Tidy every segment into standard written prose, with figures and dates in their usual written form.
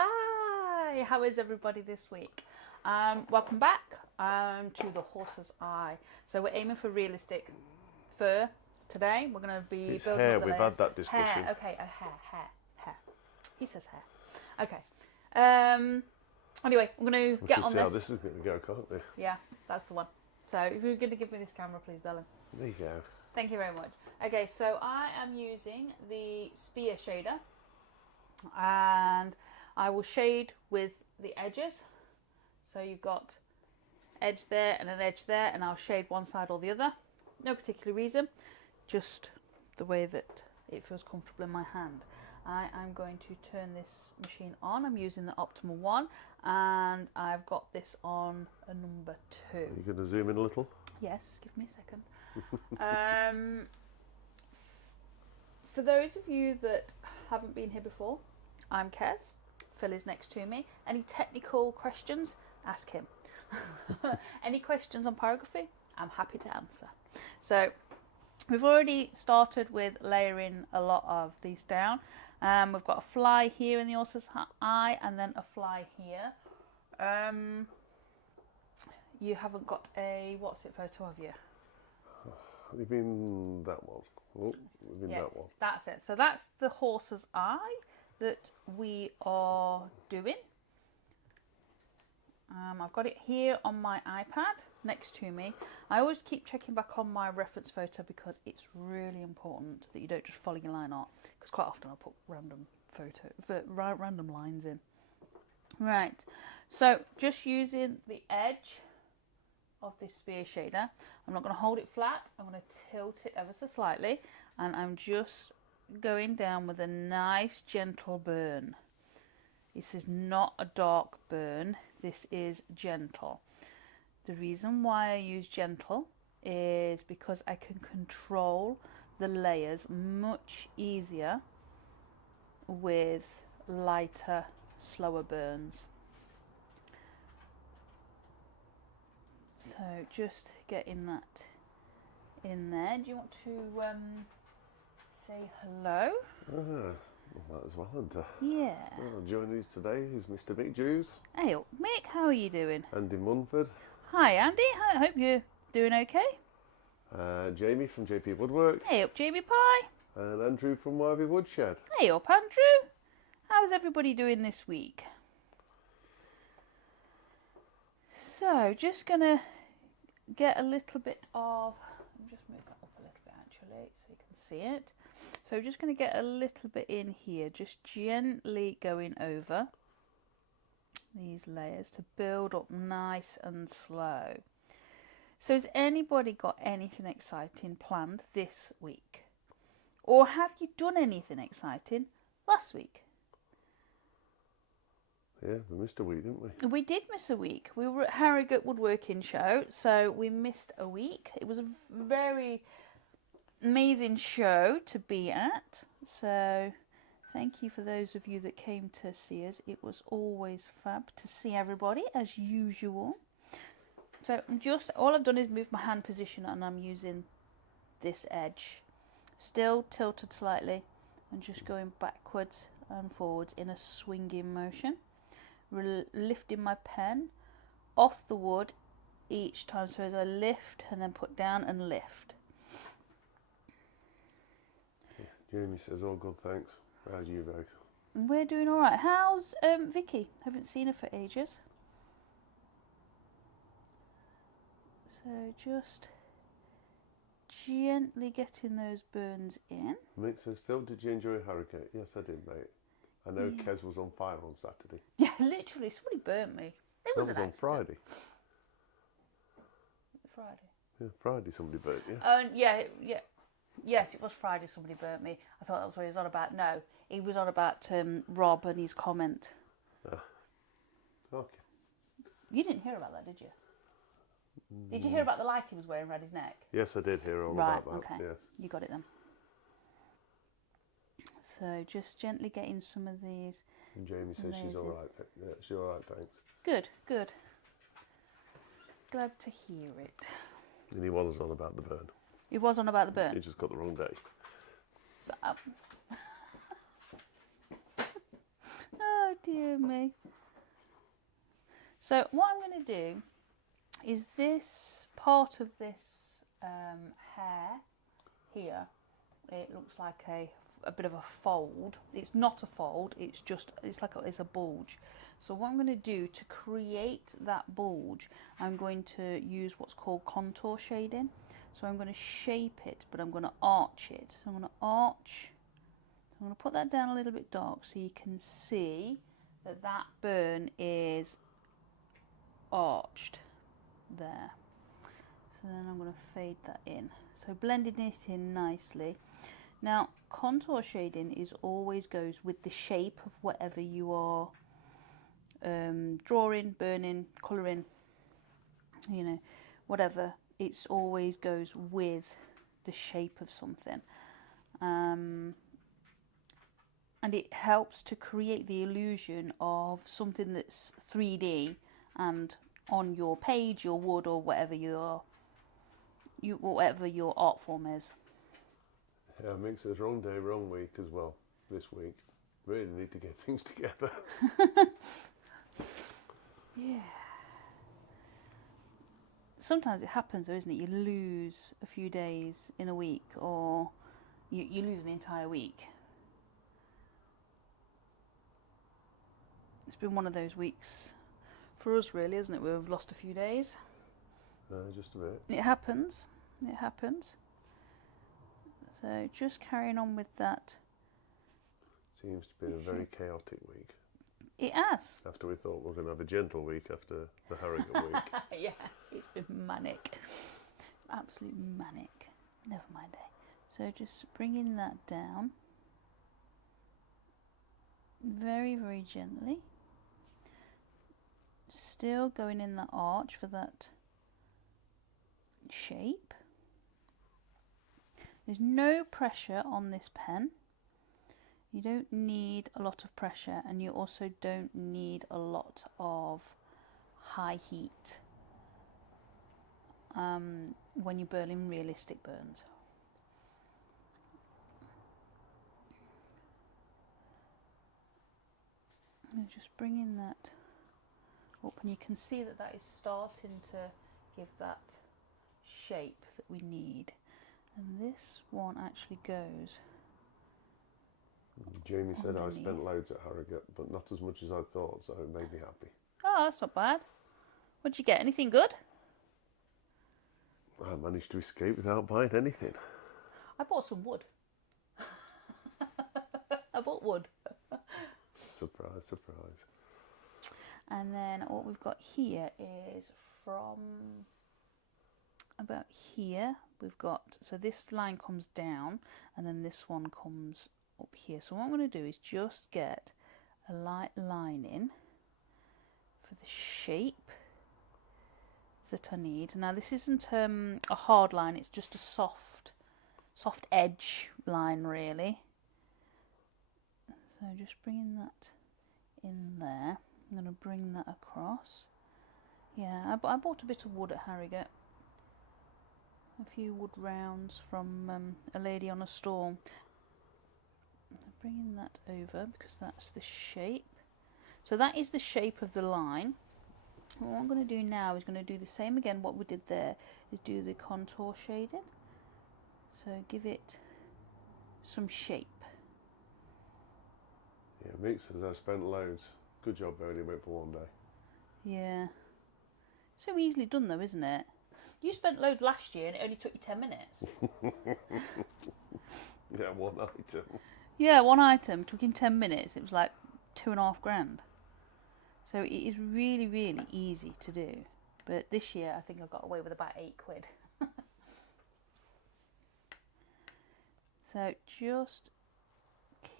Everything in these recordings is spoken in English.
Hi, how is everybody this week? Welcome back to the horse's eye. So we're aiming for realistic fur today. We're going to be It's building hair, up the we've layers. had that discussion. Hair, okay, hair. He says hair. Okay. Anyway, I'm going to We get can on see how this. this is going to go, can't we? Yeah, that's the one. So if you're going to give me this camera, please, darling. There you go. Thank you very much. Okay, so I am using the spear shader, and I will shade with the edges. So you've got edge there and an edge there, and I'll shade one side or the other. No particular reason, just the way that it feels comfortable in my hand. I am going to turn this machine on. I'm using the optimal one, and I've got this on a number 2. Are you going to zoom in a little? Yes, give me a second. For those of you that haven't been here before, I'm Kez. Phil is next to me. Any technical questions, ask him. Any questions on pyrography, I'm happy to answer. So we've already started with layering a lot of these down. We've got a fly here in the horse's eye and then a fly here. You haven't got a, what's it photo of you? You mean that one? Oh, you mean that one? That's it. So that's the horse's eye that we are doing. I've got it here on my iPad next to me. I always keep checking back on my reference photo because it's really important that you don't just follow your line art, because quite often I'll put random lines in. Right, so just using the edge of this spear shader, I'm not going to hold it flat, I'm going to tilt it ever so slightly, and I'm just going down with a nice gentle burn. This is not a dark burn, this is gentle. The reason why I use gentle is because I can control the layers much easier with lighter, slower burns. So just getting that in there. Do you want to say hello? Might as well, hadn't I? Yeah. Well, joining us today is Mr. Mick Jews. Hey up, Mick, how are you doing? Andy Munford. Hi Andy, I hope you're doing okay. Jamie from JP Woodwork. Hey up, Jamie Pie. And Andrew from Wyvie Woodshed. Hey up, Andrew. How's everybody doing this week? So, just gonna get a little bit of, just move that up a little bit actually so you can see it. So just going to get a little bit in here, just gently going over these layers to build up nice and slow. So has anybody got anything exciting planned this week? Or have you done anything exciting last week? Yeah, we missed a week, didn't we? We did miss a week. We were at Harrogate Woodworking Show, so we missed a week. It was a very amazing show to be at. So thank you for those of you that came to see us. It was always fab to see everybody as usual. So all I've done is move my hand position and I'm using this edge. Still tilted slightly and just going backwards and forwards in a swinging motion. Lifting my pen off the wood each time, so as I lift and then put down and lift. Jamie says, all good, thanks. How's you both? We're doing all right. How's Vicky? Haven't seen her for ages. So just gently getting those burns in. Mick says, Phil, did you enjoy Harrogate? Yes, I did, mate. I know Kez was on fire on Saturday. Yeah, literally, somebody burnt me. It was on Friday. Friday. Yeah, Friday somebody burnt you. Yes, it was Friday somebody burnt me. I thought that was what he was on about. No, he was on about Rob and his comment. Okay. You didn't hear about that, did you? Did you hear about the light he was wearing around his neck? Yes, I did hear all Right, about that. okay. Yes. You got it then. So just gently getting some of these. And Jamie says she's all right. Yeah, she's all right, thanks. Good, good. Glad to hear it. And he was on about the burn. He was on about the burn. He just got the wrong day. So, Oh dear me. So what I'm going to do is this part of this hair here, it looks like a bit of a fold. It's not a fold, it's just, it's a bulge. So what I'm going to do to create that bulge, I'm going to use what's called contour shading. So I'm going to shape it, but I'm going to arch it. So I'm going to arch, I'm going to put that down a little bit dark so you can see that that burn is arched there. So then I'm going to fade that in. So blending it in nicely. Now contour shading is always goes with the shape of whatever you are drawing, burning, colouring, you know, whatever. It's always goes with the shape of something. And it helps to create the illusion of something that's 3D and on your page, your wood, or whatever whatever your art form is. Yeah, it makes us wrong day, wrong week as well. This week, really need to get things together. Yeah. Sometimes it happens though, isn't it? You lose a few days in a week, or you lose an entire week. It's been one of those weeks for us, really, isn't it? We've lost a few days. Just a bit. It happens. It happens. So just carrying on with that. Seems to be a very chaotic week. It has. After we thought we were going to have a gentle week after the Harrogate week. Yeah, it's been manic. Absolutely manic. Never mind. So just bringing that down. Very, very gently. Still going in the arch for that shape. There's no pressure on this pen. You don't need a lot of pressure, and you also don't need a lot of high heat when you're burning realistic burns. And just bringing that up, and you can see that that is starting to give that shape that we need. And this one actually goes. Jamie said underneath. I spent loads at Harrogate, but not as much as I thought, so it made me happy. Oh, that's not bad. What'd you get? Anything good? I managed to escape without buying anything. I bought some wood. I bought wood. Surprise, surprise. And then what we've got here is from about here. We've got, so this line comes down and then this one comes up here. So what I'm going to do is just get a light line in for the shape that I need. Now this isn't a hard line, it's just a soft edge line really. So just bringing that in there. I'm going to bring that across. Yeah, I bought a bit of wood at Harrogate. A few wood rounds from a lady on a stall. Bringing that over because that's the shape. So that is the shape of the line. And what I'm going to do now is going to do the same again. What we did there is do the contour shading. So give it some shape. Yeah, Mick says I spent loads. Good job, Bernie, went for one day. Yeah. So easily done though, isn't it? You spent loads last year and it only took you 10 minutes. Yeah, one item. Yeah, one item took him 10 minutes. It was like £2,500. So it is really, really easy to do. But this year I think I got away with about £8. So just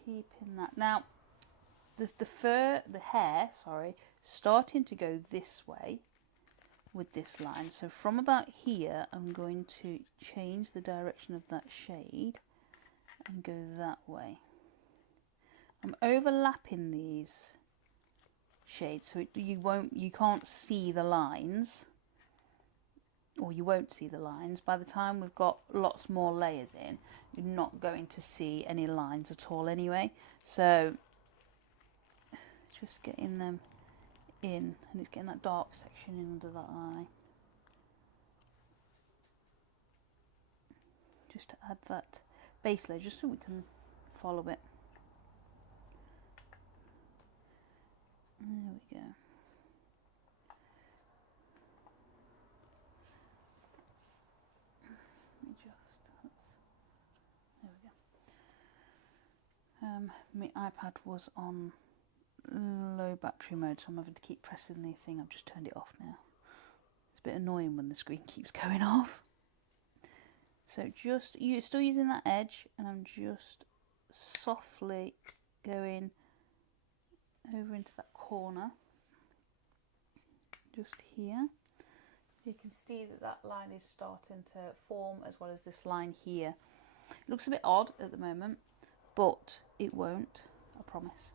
keeping that. Now, the hair, starting to go this way with this line. So from about here, I'm going to change the direction of that shade and go that way. I'm overlapping these shades so you can't see the lines, or you won't see the lines. By the time we've got lots more layers in, you're not going to see any lines at all anyway. So Just getting them in, and it's getting that dark section in under that eye. Just to add that base layer, just so we can follow it. There we go. Let me just, there we go. My iPad was on low battery mode, so I'm having to keep pressing the thing. I've just turned it off now. It's a bit annoying when the screen keeps going off. So just, you're still using that edge, and I'm just softly going over into that corner, just here. You can see that that line is starting to form, as well as this line here. It looks a bit odd at the moment, but it won't, I promise.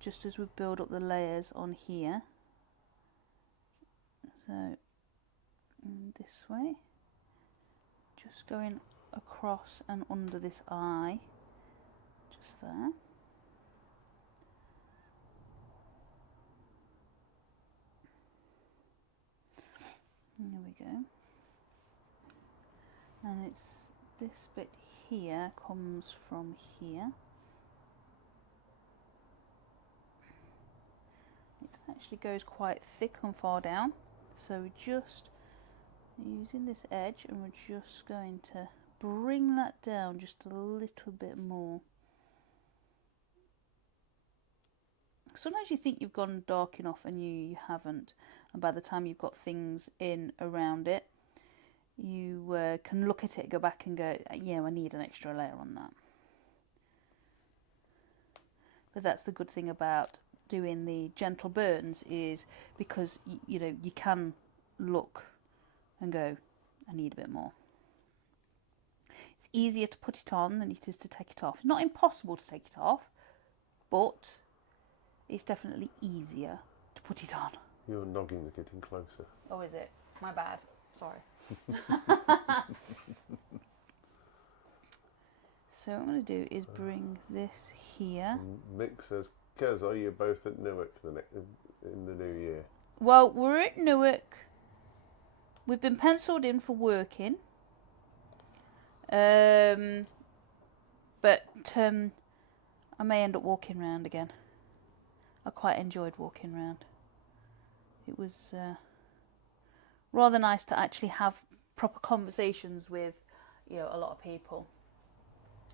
Just as we build up the layers on here, so this way, just going across and under this eye, just there. There we go. And it's this bit here comes from here. It actually goes quite thick and far down, so we're just using this edge, and we're just going to bring that down just a little bit more. Sometimes you think you've gone dark enough and you haven't, and by the time you've got things in around it, you can look at it, go back and go, yeah, I need an extra layer on that. But that's the good thing about doing the gentle burns, is because you know, you can look and go, I need a bit more. It's easier to put it on than it is to take it off. Not impossible to take it off, but it's definitely easier to put it on. You're noggin the getting closer. Oh, is it? My bad. Sorry. So what I'm going to do is bring this here. Mick says, Kez, are you both at Newark in the new year? Well, we're at Newark. We've been penciled in for working. But I may end up walking around again. I quite enjoyed walking around. It was rather nice to actually have proper conversations with, you know, a lot of people,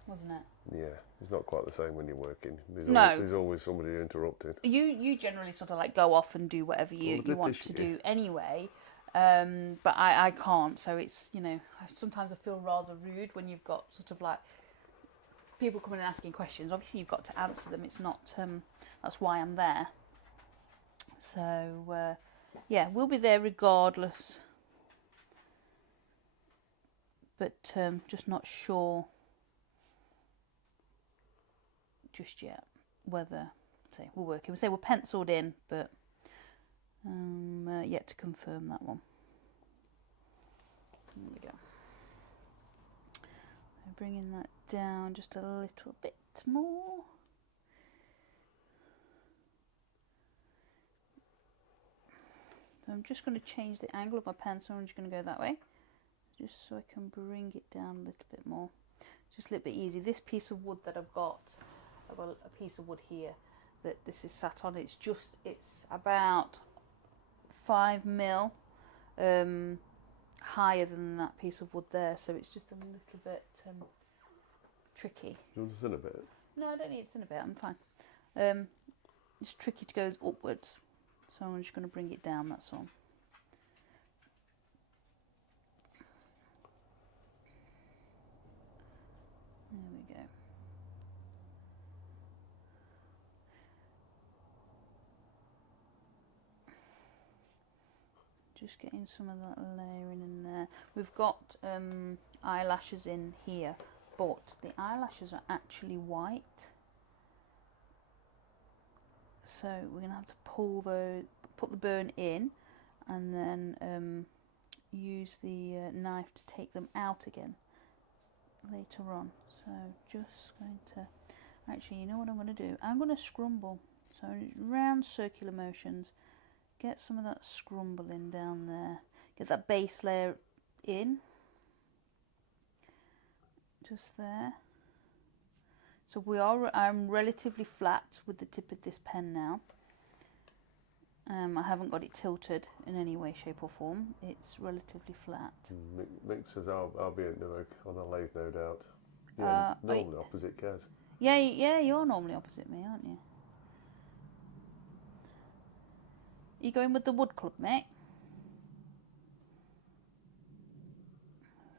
wasn't it? Yeah, it's not quite the same when you're working. There's always somebody interrupted. You generally sort of like go off and do whatever you want to do anyway. But I can't, so it's, you know, sometimes I feel rather rude when you've got sort of like people coming and asking questions. Obviously you've got to answer them. It's not, that's why I'm there. So yeah, we'll be there regardless, but just not sure just yet whether, say, we're working. We say we're penciled in, but yet to confirm that one. There we go. So bringing that down just a little bit more. So I'm just going to change the angle of my pencil. I'm just going to go that way, just so I can bring it down a little bit more. Just a little bit easy. This piece of wood that I've got a piece of wood here that this is sat on. It's about 5 mil higher than that piece of wood there, so it's just a little bit tricky. Do you want to thin a bit? No, I don't need to thin a bit, I'm fine. It's tricky to go upwards, so I'm just going to bring it down, that's all. There we go. Just getting some of that layering in there. We've got eyelashes in here, but the eyelashes are actually white, so we're going to have to put the burn in, and then use the knife to take them out again later on. So just going to Actually, you know what I'm going to do? I'm going to scrumble. So round circular motions. Get some of that scrumbling down there. Get that base layer in. Just there. So I'm relatively flat with the tip of this pen now. I haven't got it tilted in any way, shape or form. It's relatively flat. Mick says I'll be at Newark on a lathe, no doubt. Yeah, normally opposite Kez. Yeah, you're normally opposite me, aren't you? You going with the wood club, Mick?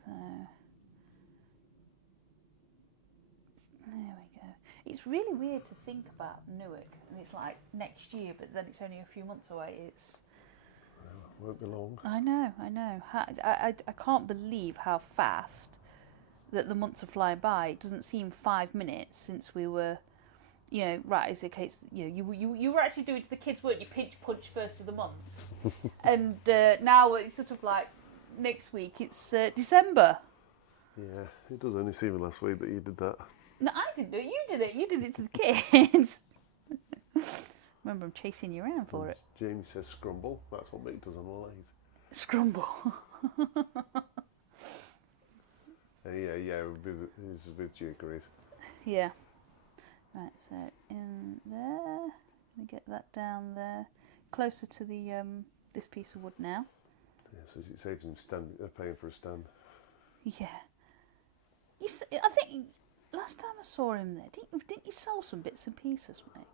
So there we go. It's really weird to think about Newark, and it's like next year, but then it's only a few months away. It's won't be long. I know. I can't believe how fast that the months are flying by. It doesn't seem 5 minutes since we were, you know, right, it's a case, you know, you were actually doing to the kids, weren't you, pinch punch first of the month. And now it's sort of like next week, it's December. Yeah, it does only seem last week that you did that. No, I didn't do it, you did it. You did it to the kids. Remember, I'm chasing you around for it. Jamie says scrumble. That's what Mick does on the lathe. Scrumble. Yeah, with jiggeries. Yeah. Right, so in there, we get that down there, closer to the this piece of wood now. Yeah, so it saves him paying for a stand. Yeah. I think last time I saw him there, didn't you sell some bits and pieces, Mick?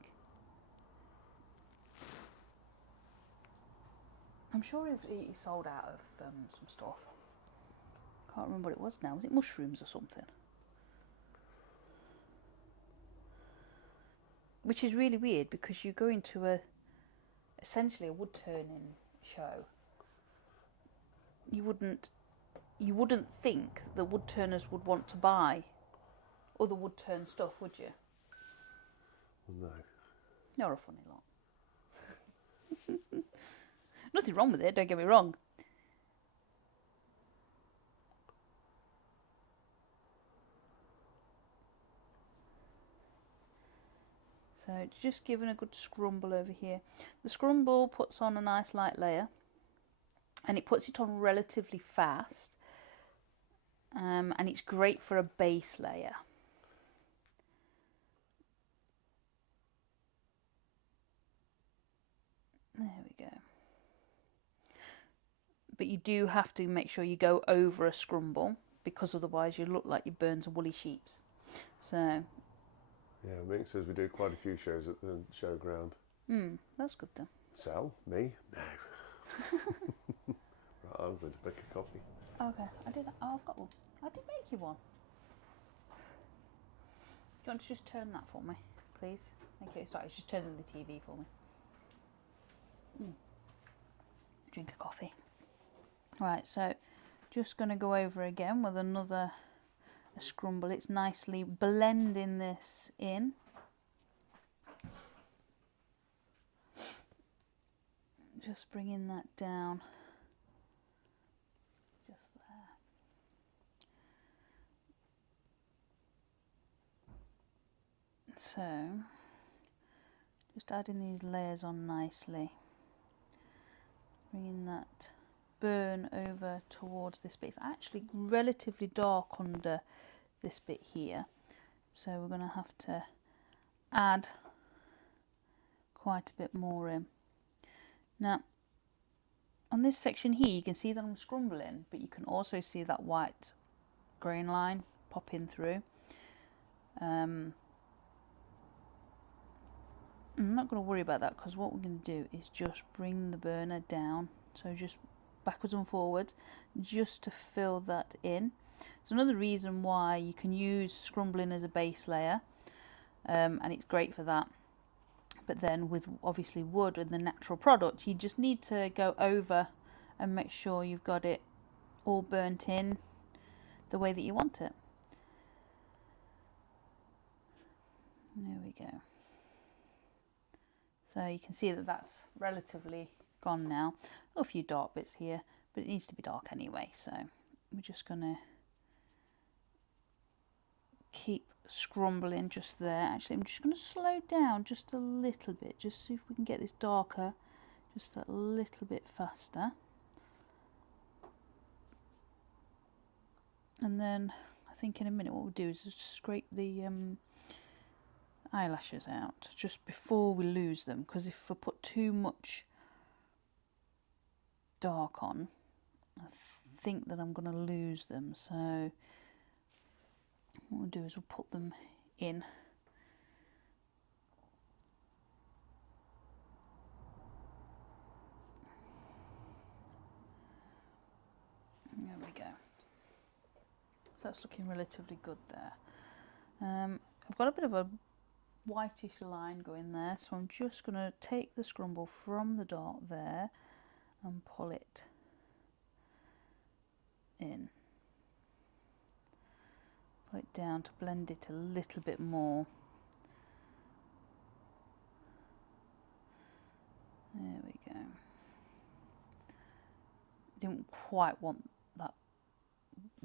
I'm sure he sold out of some stuff. Can't remember what it was now. Was it mushrooms or something? Which is really weird because you go into essentially a wood turning show. You wouldn't think the wood turners would want to buy other wood turn stuff, would you? No. You're a funny lot. Nothing wrong with it, don't get me wrong. So just giving a good scrumble over here. The scrumble puts on a nice light layer and it puts it on relatively fast, and it's great for a base layer. There we go. But you do have to make sure you go over a scrumble because otherwise you look like you burned some woolly sheeps. So yeah, Mick says we do quite a few shows at the showground. That's good then. Sell? Me? No. Right, I'm going to make a coffee. Okay, I've got one. I did make you one. Do you want to just turn that for me, please? Thank you. Sorry, it's just turning the TV for me. Drink a coffee. Right, so just going to go over again with another scrumble. It's nicely blending this in. Just bringing that down. Just there. So, just adding these layers on nicely. Bringing that burn over towards this bit. It's actually relatively dark under this bit here, so we're going to have to add quite a bit more in. Now on this section here you can see that I'm scrumbling, but you can also see that white grain line popping through. I'm not going to worry about that because what we're going to do is just bring the burner down, so just backwards and forwards just to fill that in. So another reason why you can use scrumbling as a base layer, and it's great for that. But then with obviously wood and the natural product, you just need to go over and make sure you've got it all burnt in the way that you want it. There we go. So you can see that that's relatively gone now. A few dark bits here, but it needs to be dark anyway, so we're just going to keep scrumbling just there. Actually, I'm just going to slow down just a little bit, just see if we can get this darker just that little bit faster. And then I think in a minute what we'll do is just scrape the eyelashes out just before we lose them, because if I put too much dark on, I think that I'm going to lose them. So what we'll do is we'll put them in. There we go. So that's looking relatively good there. I've got a bit of a whitish line going there, so I'm just going to take the scrumble from the dark there and pull it in. Pull it down to blend it a little bit more. There we go. Didn't quite want that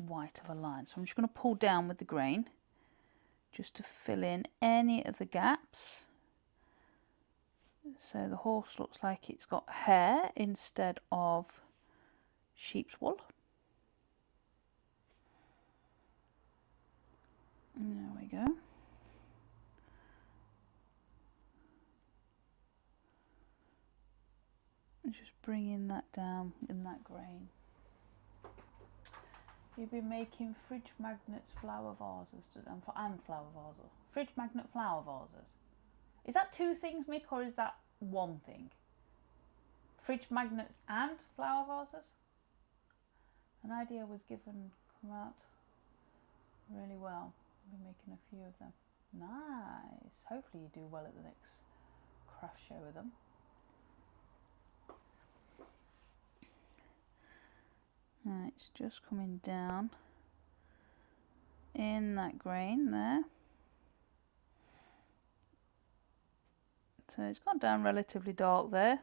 white of a line, so I'm just going to pull down with the grain just to fill in any of the gaps. So the horse looks like it's got hair instead of sheep's wool. There we go. Just bringing that down in that grain. You've been making fridge magnets, flower vases, and flower vases. Fridge magnet flower vases. Is that two things, Mick, or is that one thing? Fridge magnets and flower vases? An idea was given, come out really well. I've been making a few of them. Nice. Hopefully you do well at the next craft show with them. Right, it's just coming down in that grain there. So it's gone down relatively dark there,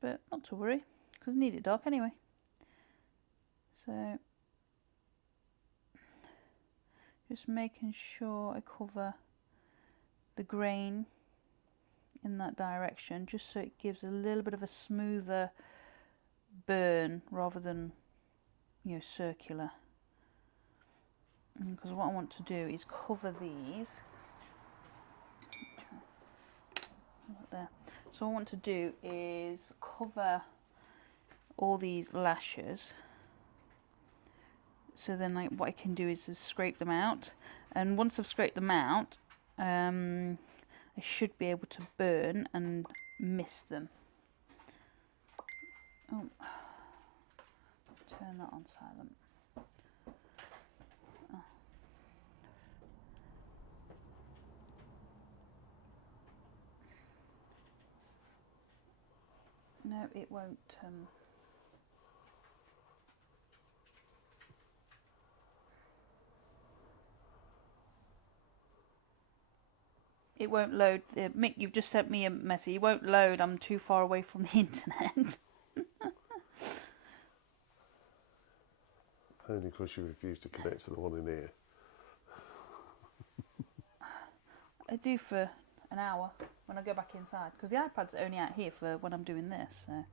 but not to worry, because I need it dark anyway. So just making sure I cover the grain in that direction, just so it gives a little bit of a smoother burn rather than, you know, circular. Because what I want to do is cover these. There. So what I want to do is cover all these lashes. So then what I can do is just scrape them out, and once I've scraped them out, I should be able to burn and mist them. Oh, turn that on silent. Oh. No, it won't. It won't load. Mick, you've just sent me a message. It won't load. I'm too far away from the internet. Only because you refuse to connect to the one in here. I do for an hour when I go back inside, because the iPad's only out here for when I'm doing this. So.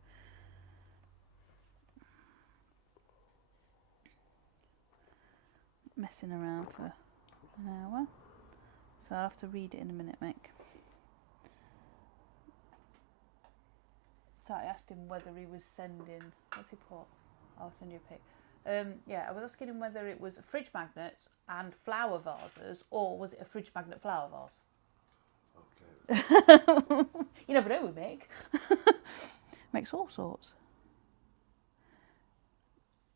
Messing around for an hour. So I'll have to read it in a minute, Mick. So I asked him whether he was sending, what's he put? I'll send you a pic. Yeah, I was asking him whether it was fridge magnets and flower vases, or was it a fridge magnet flower vase? Okay. You never know with Mick. Makes all sorts.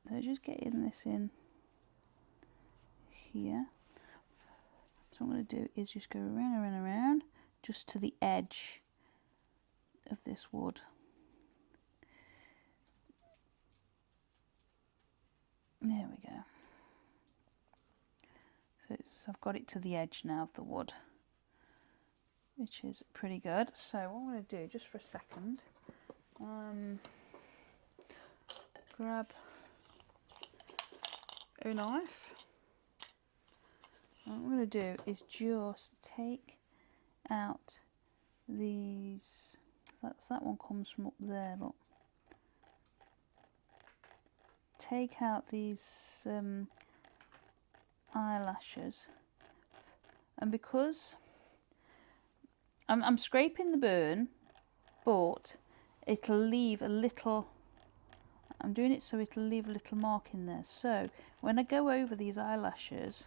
So just getting this in here. So what I'm going to do is just go around, just to the edge of this wood. There we go. So I've got it to the edge now of the wood, which is pretty good. So what I'm going to do, just for a second, grab a knife what I'm going to do is just take out these. That one comes from up there, look. Take out these eyelashes, and because I'm scraping the burn, but it'll leave a little, I'm doing it so it'll leave a little mark in there. So when I go over these eyelashes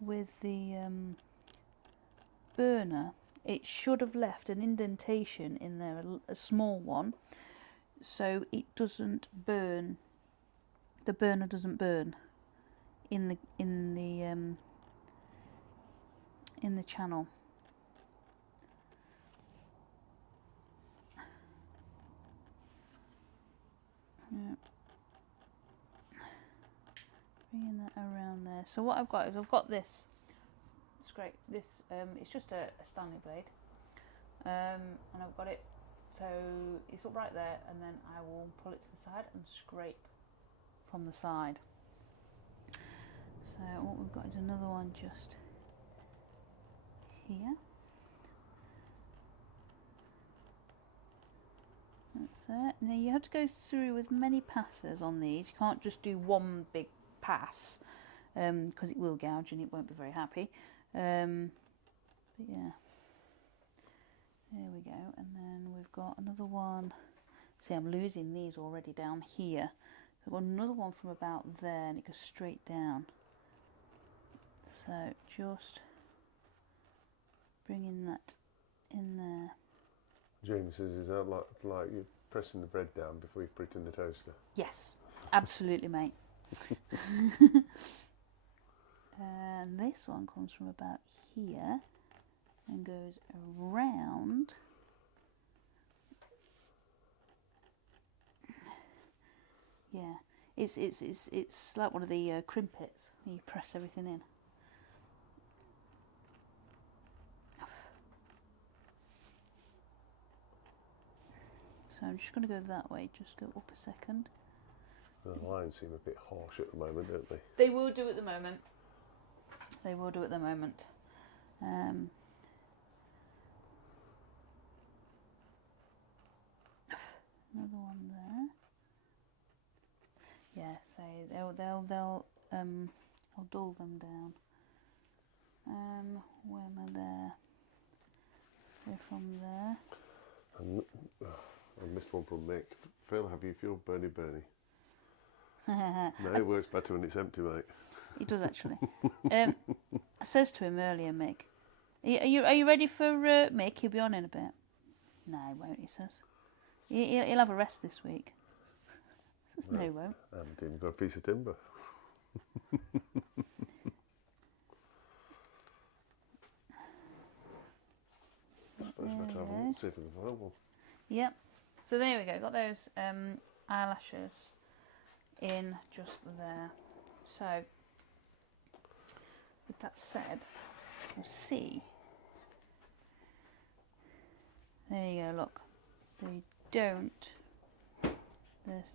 with the burner, it should have left an indentation in there, a small one, so it doesn't burn. The burner doesn't burn in the channel. Yeah. Bringing that around there. So what I've got is I've got this scrape. This it's just a Stanley blade, and I've got it. So it's up right there, and then I will pull it to the side and scrape from the side. So what we've got is another one just here. That's it. Now you have to go through with many passes on these. You can't just do one big pass, because it will gouge and it won't be very happy. But yeah, there we go. And then we've got another one. See, I'm losing these already down here. So I've got another one from about there, and it goes straight down. So just bringing that in there. Jamie says, is that like you're pressing the bread down before you put it in the toaster? Yes, absolutely, mate. And this one comes from about here and goes around. Yeah, it's like one of the crimpets. You press everything in. So I'm just going to go that way. Just go up a second. The lines seem a bit harsh at the moment, don't they? They will do at the moment. They will do at the moment. Another one there. Yeah, so they'll I'll dull them down. Where am I there? So from there. I missed one from Mick. Phil, have you feel burny? No, it works better when it's empty, mate. He does actually. I says to him earlier, Mick, are you ready for Mick? He'll be on in a bit. No, he won't. He says he'll have a rest this week. No, he won't. I haven't even got a piece of timber. I suppose better have a look, see if we can find one. Yep. So there we go. Got those eyelashes in just there. So with that said, you'll see. There you go. Look, they don't.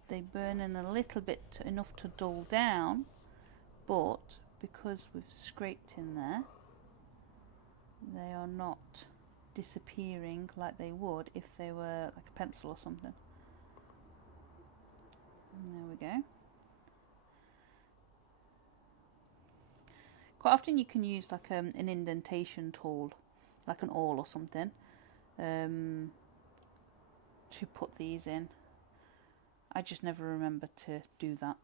They burn in a little bit, enough to dull down, but because we've scraped in there, they are not disappearing like they would if they were like a pencil or something. And there we go. Quite often you can use like an indentation tool, like an awl or something, to put these in. I just never remember to do that.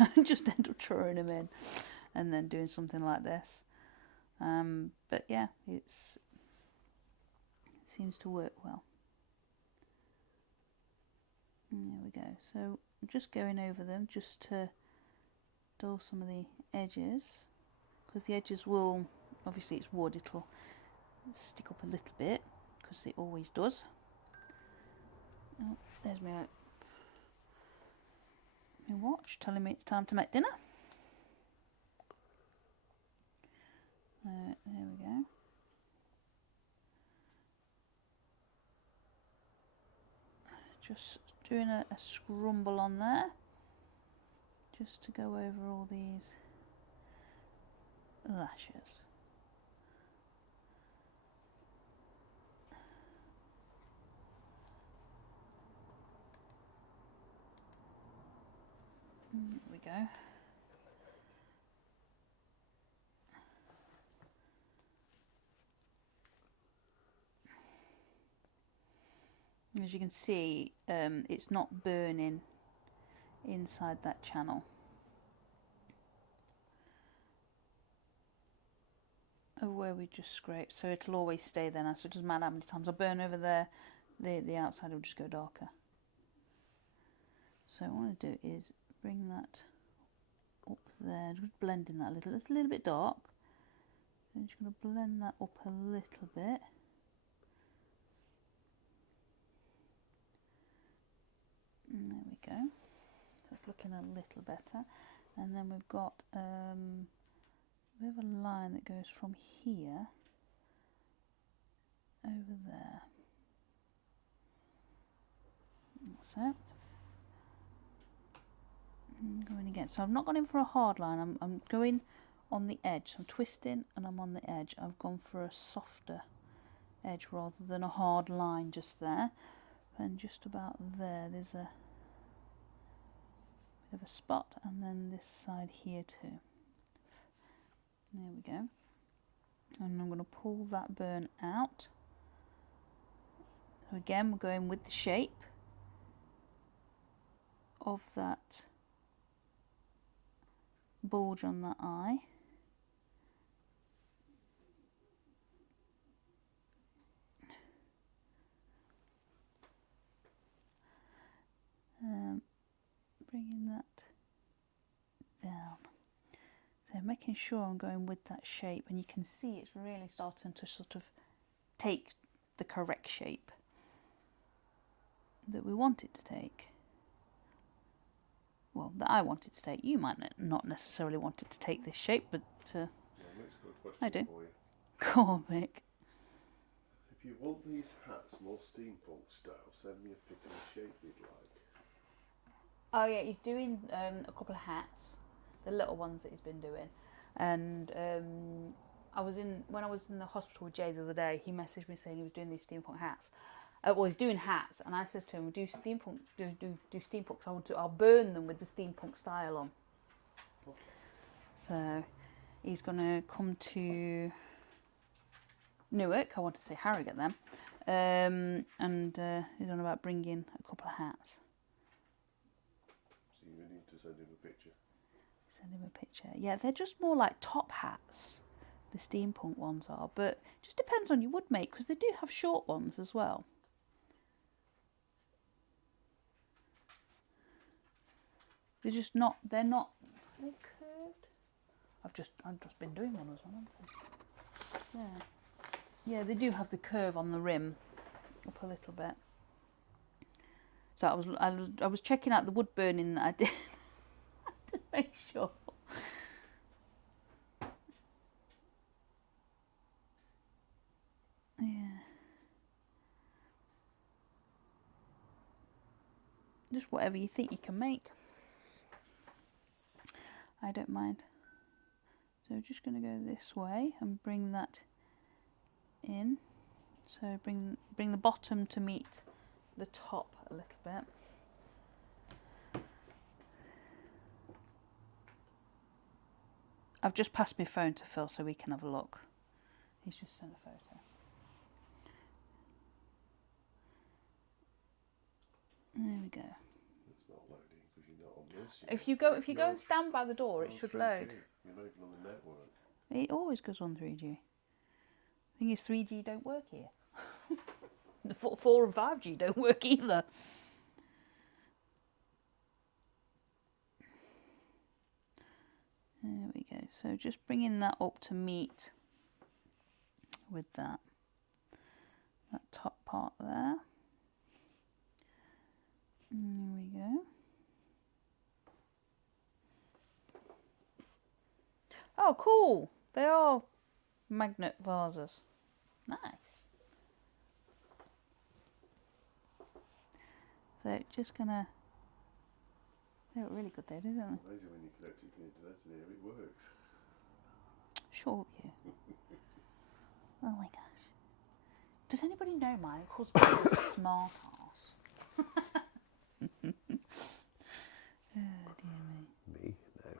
I just end up throwing them in and then doing something like this. But yeah, it seems to work well. And there we go. So I'm just going over them just to dull some of the edges, because the edges will, obviously it's wood, it'll stick up a little bit, because it always does. Oh, there's my watch telling me it's time to make dinner. There we go. Just doing a scrumble on there, just to go over all these lashes. There we go. As you can see, it's not burning inside that channel. Of where we just scraped, so it'll always stay there now, so it doesn't matter how many times I burn over there, the outside will just go darker. So what I want to do is bring that up there, just blending that a little. It's a little bit dark. I'm just going to blend that up a little bit. And there we go. So it's looking a little better. And then we've got we have a line that goes from here over there. That's it. And going again. So I've not gone in for a hard line. I'm going on the edge. So I'm twisting and I'm on the edge. I've gone for a softer edge rather than a hard line just there. And just about there, there's a bit of a spot, and then this side here too. There we go. And I'm going to pull that burn out. So again, we're going with the shape of that bulge on the eye. Bringing that down. So making sure I'm going with that shape, and you can see it's really starting to sort of take the correct shape that we want it to take. Well, that I want it to take. You might not necessarily want it to take this shape, but I do. Go on, Mick. If you want these hats more steampunk style, send me a pic of the shape you'd like. Oh yeah, he's doing a couple of hats, the little ones that he's been doing, and when I was in the hospital with Jay the other day, he messaged me saying he was doing these steampunk hats. Well, he's doing hats, and I said to him, "Do steampunk, do steampunk. I'll burn them with the steampunk style on." Okay. So he's gonna come to Newark. I want to say Harrogate then, and he's on about bringing a couple of hats. So you need to send him a picture. Send him a picture. Yeah, they're just more like top hats. The steampunk ones are, but it just depends on your wood mate, because they do have short ones as well. They're just not. They're not. Are they curved? I've just been doing one as well, haven't I? Yeah. Yeah, they do have the curve on the rim, up a little bit. So I was checking out the wood burning that I did to make sure. Yeah. Just whatever you think you can make. I don't mind. So I'm just going to go this way and bring that in. So bring the bottom to meet the top a little bit. I've just passed my phone to Phil so we can have a look. He's just sent a photo. There we go. It's not loading because you're not on this. If you go and stand by the door, it should load. You're not even on the network. It always goes on 3G. Thing is, 3G don't work here. The 4 and 5G don't work either. There we go. So just bringing that up to meet with that top part there. There we go. Oh, cool. They are magnet vases. Nice. So just gonna. They look really good there, don't they? Amazing when you connect it to the internet and here it works. Shut up, you. Oh my gosh. Does anybody know my husband is a smart ass? Oh dear me. Me? No.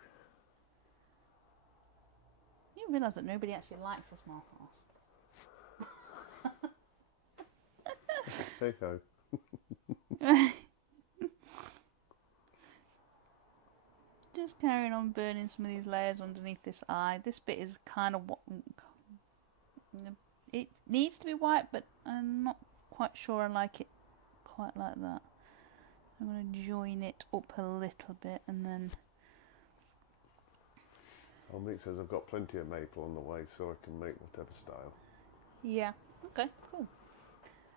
You realise that nobody actually likes a smart ass. Hey ho. Just carrying on burning some of these layers underneath this eye. This bit is kind of what it needs to be white, but I'm not quite sure I like it quite like that. I'm going to join it up a little bit and then... Oh, Mick says I've got plenty of maple on the way, so I can make whatever style. Yeah, okay, cool.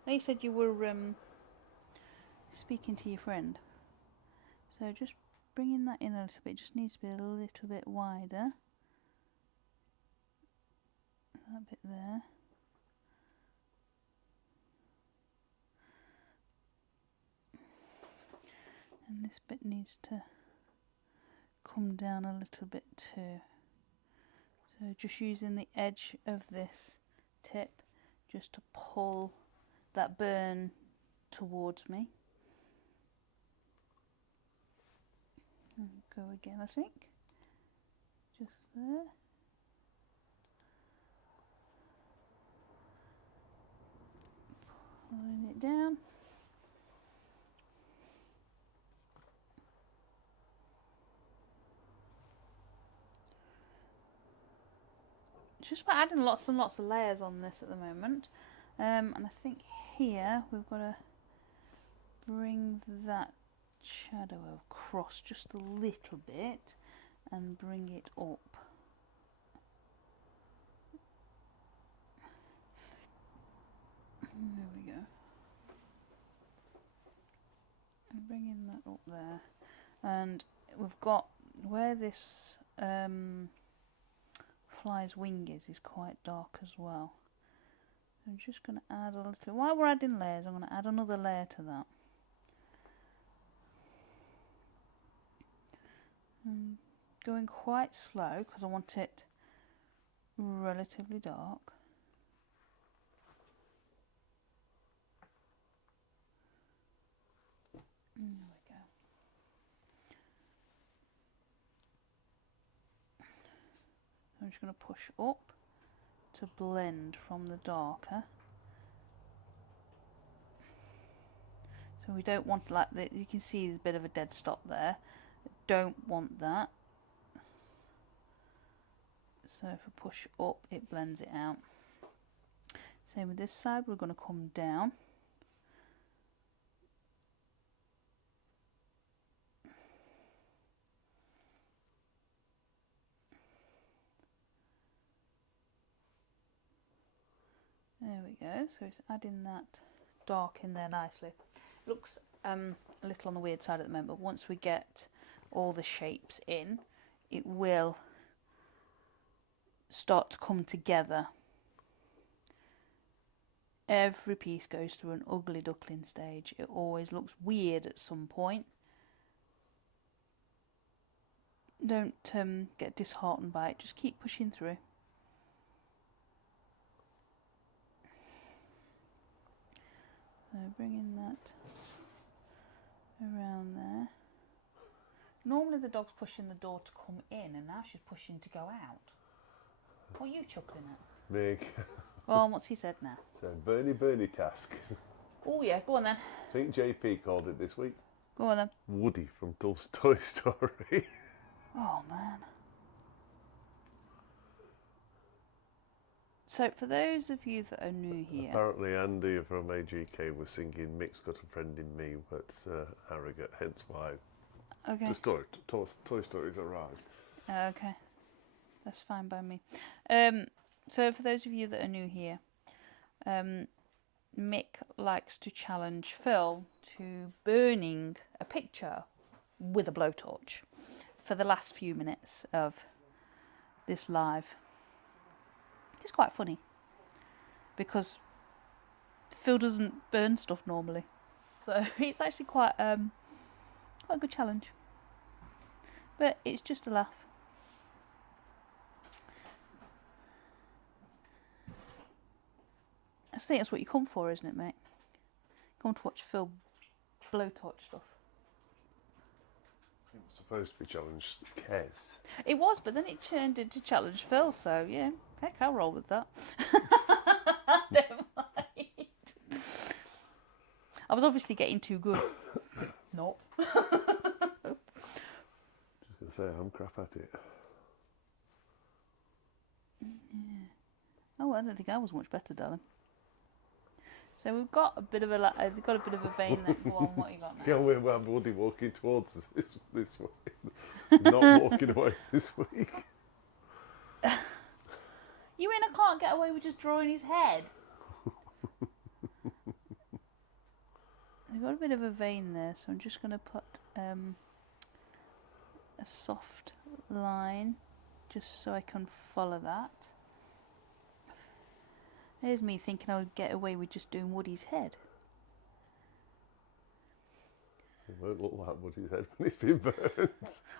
Now you said you were speaking to your friend. So just bringing that in a little bit, just needs to be a little bit wider. That bit there. And this bit needs to come down a little bit too. So just using the edge of this tip just to pull that burn towards me. And go again, I think. Just there. Pulling it down. Just about adding lots and lots of layers on this at the moment, and I think here we've got to bring that shadow across just a little bit and bring it up. There we go. And bringing that up there, and we've got where this fly's wing is quite dark as well. So I'm just going to add a little, while we're adding layers, I'm going to add another layer to that. And going quite slow because I want it relatively dark. There we go. I'm just going to push up to blend from the darker. So we don't want like the, you can see there's a bit of a dead stop there. Don't want that. So if we push up, it blends it out. Same with this side, we're going to come down. There we go, so it's adding that dark in there nicely. It looks a little on the weird side at the moment, but once we get all the shapes in, it will start to come together. Every piece goes through an ugly duckling stage. It always looks weird at some point. Don't get disheartened by it, just keep pushing through. So bringing that around there. Normally the dog's pushing the door to come in, and now she's pushing to go out. What are you chuckling at? Meg. Well, what's he said now? So Bernie task. Oh yeah, go on then. I think JP called it this week. Go on then. Woody from Toy Story. Oh man. So for those of you that are new here, Apparently Andy from AGK was singing Mick's Got a Friend in Me, but Harrogate, hence why okay, the Toy Story's arrived. okay, that's fine by me. So for those of you that are new here, Mick likes to challenge Phil to burning a picture with a blowtorch for the last few minutes of this live. It's quite funny because Phil doesn't burn stuff normally, so it's actually quite a good challenge, but it's just a laugh. I think that's what you come for, isn't it, mate? Come to watch Phil blowtorch stuff. It was supposed to be challenged Kez. It was, but then it turned into challenge Phil, so yeah, heck, I'll roll with that. Never mind. I was obviously getting too good. Not. Just gonna say I'm crap at it. Yeah. Oh, I don't think I was much better, darling. So we've got a bit of a vein there. Go on, what you got now? Yeah, we're already walking towards us this way. Not walking away this week. You mean I can't get away with just drawing his head? We've got a bit of a vein there, so I'm just going to put a soft line just so I can follow that. There's me thinking I would get away with just doing Woody's head. It won't look like Woody's head when it's been burnt.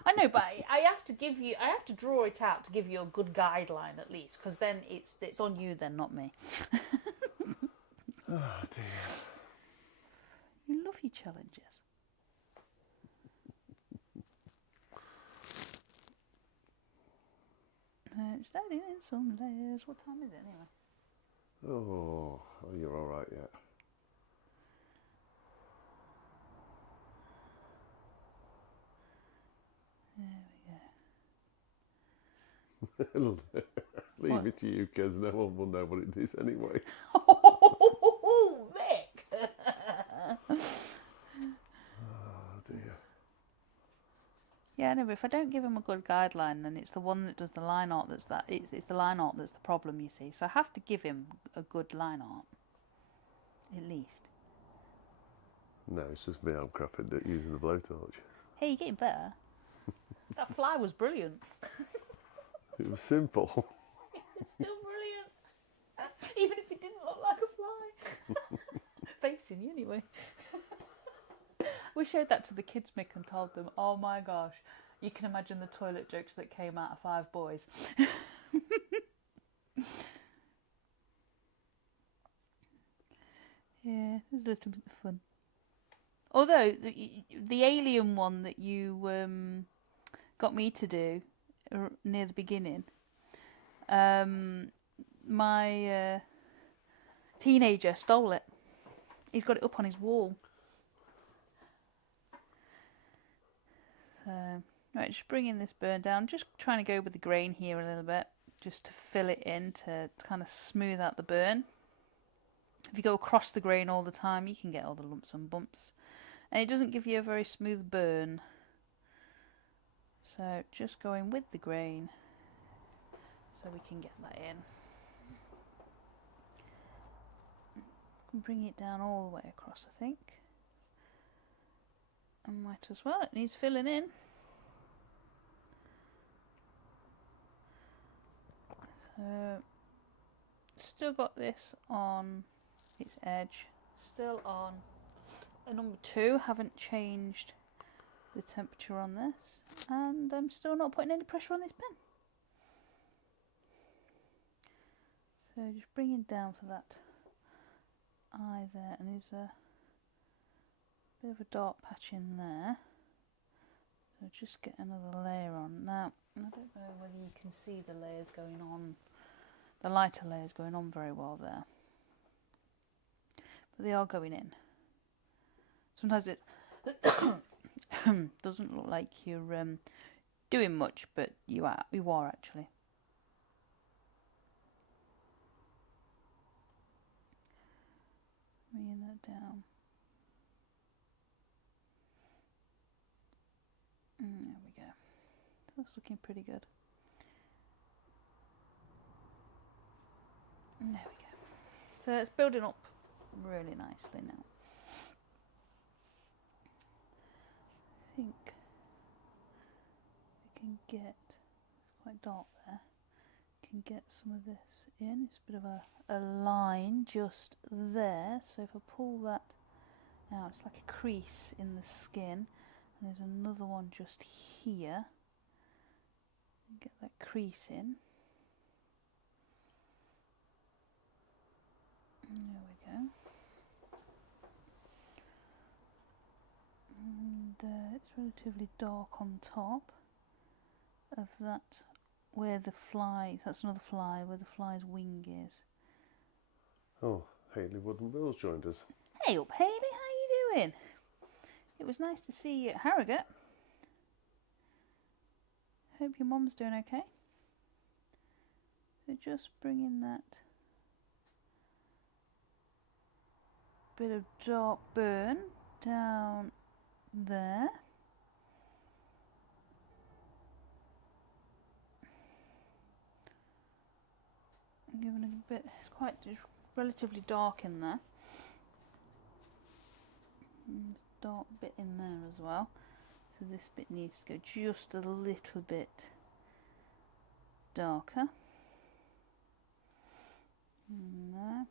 I know, but I have to draw it out to give you a good guideline at least, because then it's on you then, not me. Oh dear. You love your challenges. Just adding in some layers. What time is it anyway? Oh, you're all right yet. There we go. Leave it to you, Kez. No one will know what it is anyway. Oh, Vic! Oh dear. Yeah, no, but if I don't give him a good guideline, then it's the one that does the line art it's the line art that's the problem, you see. So I have to give him a good line art, at least. No, it's just me. I'm crap at using the blowtorch. Hey, you're getting better. That fly was brilliant. It was simple. It's still brilliant. Even if it didn't look like a fly. Facing you anyway. We showed that to the kids, Mick, and told them, oh my gosh, you can imagine the toilet jokes that came out of 5 boys. Yeah, it was a little bit of fun. Although, the alien one that you got me to do near the beginning, my teenager stole it. He's got it up on his wall. So, right, just bringing this burn down. Just trying to go with the grain here a little bit, just to fill it in, to kind of smooth out the burn. If you go across the grain all the time, you can get all the lumps and bumps. And it doesn't give you a very smooth burn. So, just going with the grain, so we can get that in. Bring it down all the way across, I think. I might as well. It needs filling in. So, still got this on its edge. Still on a number 2. Haven't changed the temperature on this. And I'm still not putting any pressure on this pen. So just bring it down for that eye there. And there's a bit of a dark patch in there, so just get another layer on. Now, I don't know whether you can see the layers going on, the lighter layers going on very well there, but they are going in. Sometimes it doesn't look like you're doing much, but you are actually. Bringing that down. There we go. That's looking pretty good. There we go. So it's building up really nicely now. I think we can get, it's quite dark there, can get some of this in. It's a bit of a line just there. So if I pull that out, it's like a crease in the skin. And there's another one just here. Get that crease in. There we go. And it's relatively dark on top of that where the flies, that's another fly, where the fly's wing is. Oh, Hayley Wood and Bills joined us. Hey up, Hayley, how you doing? It was nice to see you at Harrogate. Hope your mum's doing okay. So just bringing that bit of dark burn down there. Giving it a bit, it's relatively dark in there. And there's a dark bit in there as well. So this bit needs to go just a little bit darker. And there.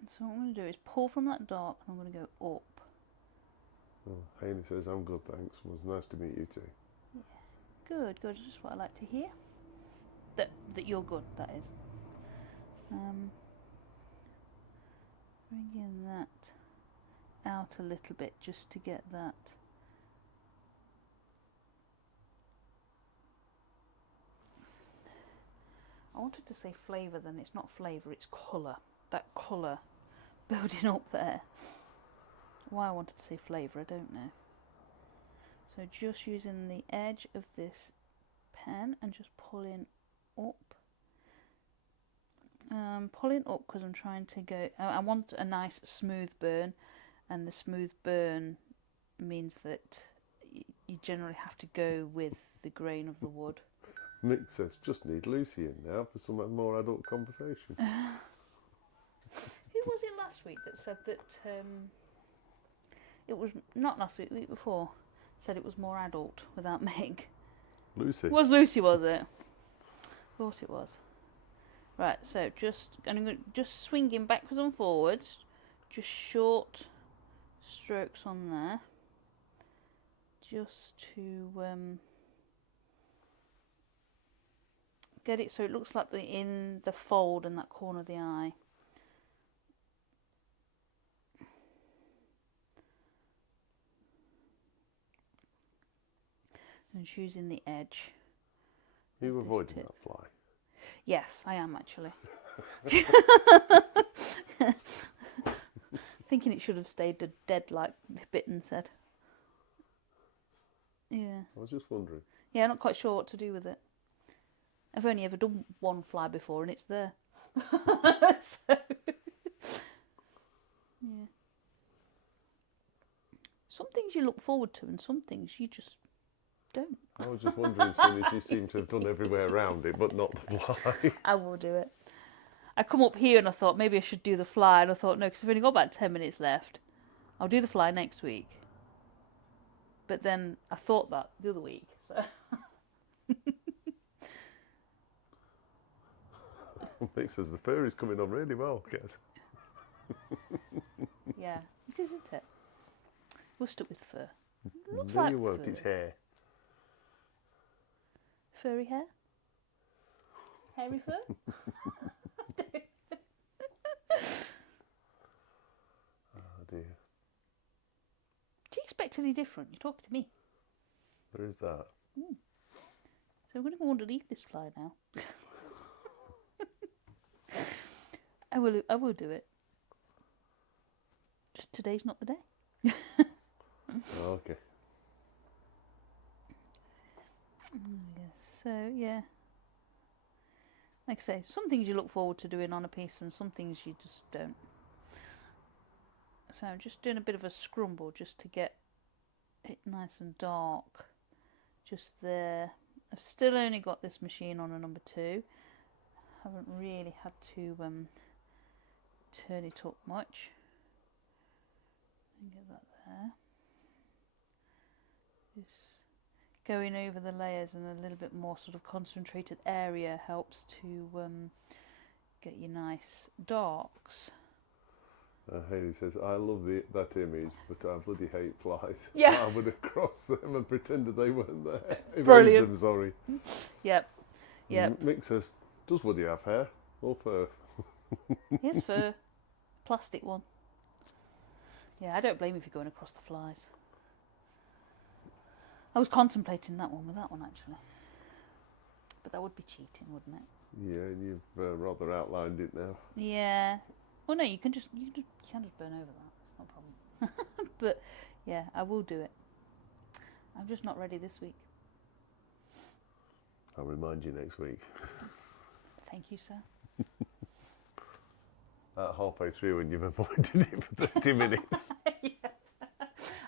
And so what I'm going to do is pull from that dark and I'm going to go up. Oh, Hayley says, I'm good, thanks. It was nice to meet you too. Yeah. Good, good. Just what I like to hear. That you're good, that is. Bringing that out a little bit just to get that I wanted to say flavour, then it's not flavour, it's colour. That colour building up there. Why I wanted to say flavour, I don't know. So just using the edge of this pen and just pulling up. Pulling up because I'm trying to go, I want a nice smooth burn, and the smooth burn means that you generally have to go with the grain of the wood. Nick says, just need Lucy in now for some more adult conversation. Who was it last week that said that, it was, not last week, the week before, said it was more adult without Meg? Lucy. It was Lucy, was it? Thought it was. Right, so just swinging backwards and forwards, just short strokes on there, just to get it so it looks like in the fold in that corner of the eye. And choosing the edge. You avoiding that fly? Yes, I am actually. Thinking it should have stayed dead like Bitten said. Yeah. I was just wondering. Yeah, not quite sure what to do with it. I've only ever done one fly before and it's there. So, yeah. Some things you look forward to and some things you just don't. I was just wondering, seeing as you seem to have done everywhere around it, but not the fly. I will do it. I come up here and I thought maybe I should do the fly, and I thought no, because I've only got about 10 minutes left. I'll do the fly next week. But then I thought that the other week, so. Nick says the fur is coming on really well, Kez. Yeah, it is, isn't it? We'll stick with fur. It looks No, like you won't, fur. it's hair. Furry hair? Hairy fur? Oh dear. Do you expect any different? You're talking to me. There is that. So I'm going to go underneath this fly now. I will do it. Just today's not the day. Oh, okay. So yeah, like I say, some things you look forward to doing on a piece and some things you just don't. So I'm just doing a bit of a scrumble just to get it nice and dark just there. I've still only got this machine on a number 2. Haven't really had to turn it up much. Get that there. Just going over the layers in a little bit more sort of concentrated area helps to get you nice darks. Hayley says, I love that image, but I bloody hate flies. Yeah. I would have crossed them and pretended they weren't there. Brilliant. Erased them, sorry. Yep. Yep. Mick says, does Woody have hair or fur? Here's fur. Plastic one. Yeah, I don't blame you for going across the flies. I was contemplating that one with that one actually. But that would be cheating, wouldn't it? Yeah, and you've rather outlined it now. Yeah. Well, no, you can just burn over that. It's not a problem. But yeah, I will do it. I'm just not ready this week. I'll remind you next week. Thank you, sir. At halfway through when you've avoided it for 30 minutes. Yeah.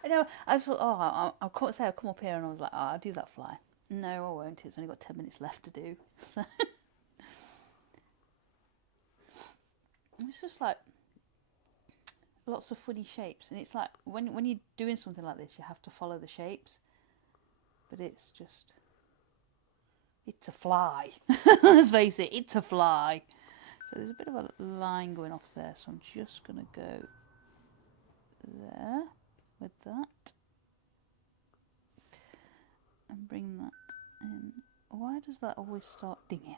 I know. I just thought, I'll come up here and I was like, I'll do that fly. No, I won't. It's only got 10 minutes left to do. So it's just like lots of funny shapes, and it's like when you're doing something like this, you have to follow the shapes. But it's a fly. Let's face it, it's a fly. So there's a bit of a line going off there, so I'm just going to go there with that and bring that in. Why does that always start dinging?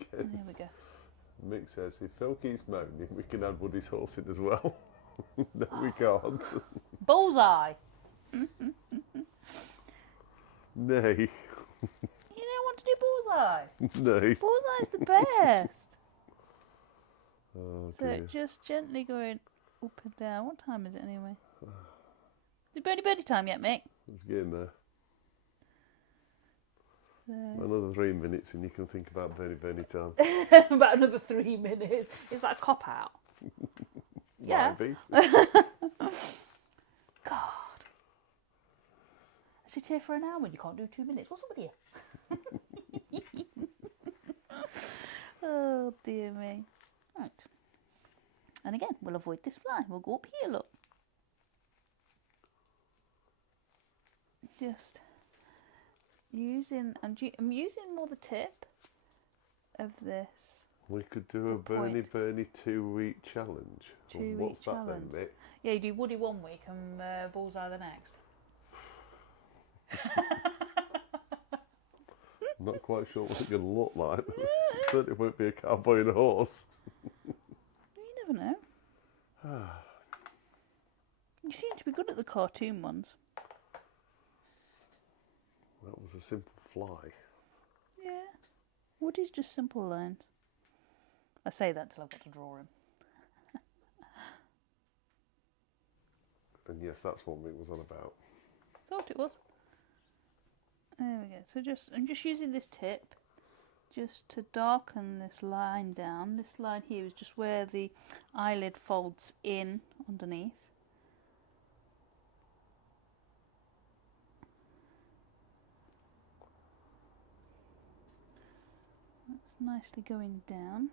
Okay. There we go. Mick says, if Phil keeps moaning, we can add Woody's horse in as well. No, we can't. Bullseye! Nay. You don't want to do bullseye? No. Bullseye's the best! Oh, So dear. just gently going up and down. What time is it anyway? Is it birdie time yet, Mick? It's getting there. So. Another 3 minutes and you can think about Bernie time. About another 3 minutes. Is that a cop out? Yeah. Might be. God. I sit here for an hour and you can't do 2 minutes. What's up with you? Oh dear me. Right. And again, we'll avoid this fly. We'll go up here, look. Just using, I'm using more the tip of this. We could do a Good Bernie 2-week challenge. 2-week What's that challenge. then, Mick? Yeah, you do Woody 1 week and Bullseye the next. I'm not quite sure what it's going to look like. Certainly won't be a cowboy and a horse. You never know. You seem to be good at the cartoon ones. That was a simple fly. Yeah. Woody's just simple lines. I say that till I've got to draw him. And yes, that's what Mick was on about. Thought it was. There we go. So I'm just using this tip just to darken this line down. This line here is just where the eyelid folds in underneath. That's nicely going down.